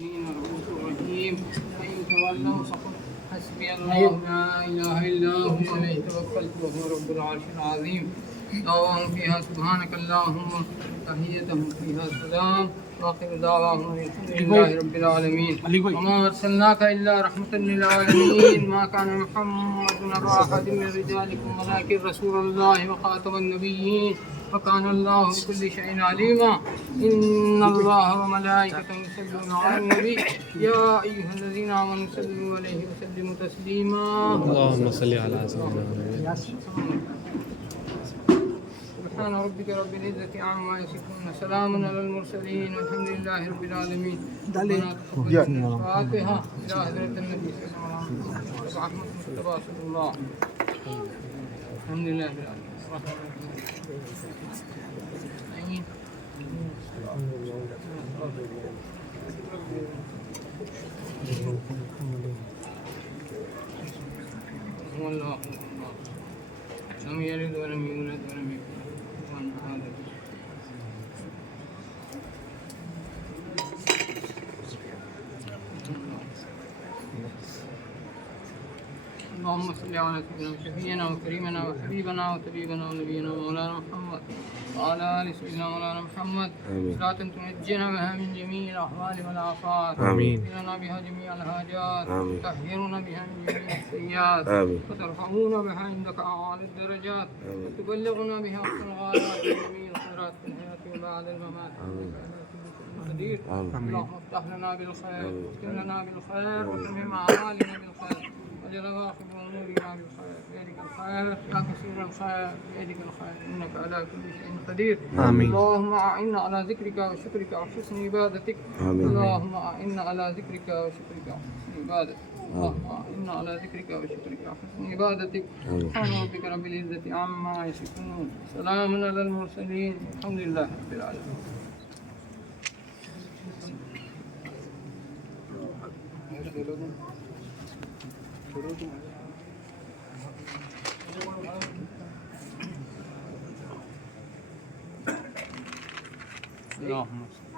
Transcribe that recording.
الرحيم فإن تولوا فقل حسبي الله لا إله إلا هو عليه توكلت وهو رب العرش العظيم. دعواهم فيها سبحانك اللهم تحيتهم فيها سلام وآخر دعواهم الحمد لله رب العالمين. وما أرسلناك إلا رحمة للعالمين. ما كان محمد أبا أحد من رجالكم ولكن رسول الله وخاتم النبيين وكان الله بكل شيء عليما. إن الله وملائكته يصلون على النبي يا أيها الذين آمنوا صلوا عليه وسلموا تسليما. اللهم صل على سيدنا محمد. سبحان ربك رب العزة عما يصفون سلام على المرسلين والحمد لله رب العالمين. الفاتحة إلى حضرة النبي صلى الله عليه وسلم ورحمة المصطفى صلى الله عليه وسلم. الحمد لله رب العالمين. هو الله لم يلد ولم يولد ولم يكن له كفوا أحد. اللهم صل على سيدنا وشفينا وكريمنا وحبيبنا وطبيبنا ونبينا ومولانا محمد وعلى آل سيدنا مولانا محمد صلاة تنجينا بها من جميع الأحوال والآفات وتغفرنا بها جميع الحاجات وتطهرنا بها من جميع السيئات وترفعونا بها عندك أعلى الدرجات وتبلغنا بها أقصى الغايات من جميع الخيرات في الحياة وبعد الممات. قدير. اللهم افتح لنا بالخير واختم لنا بالخير وتمم أعمالنا بالخير وجل واخر أمورنا بالخير بيدك الخير يا كثير الخير بيدك الخير إنك على كل شيء قدير. اللهم أعنا على ذكرك وشكرك وحسن عبادتك. اللهم أعنا على ذكرك وشكرك وحسن عبادتك. اللهم أعنا على ذكرك وشكرك وحسن عبادتك. سبحان ربك رب العزة عما يصفون سلام على المرسلين الحمد لله رب العالمين. اللهم صل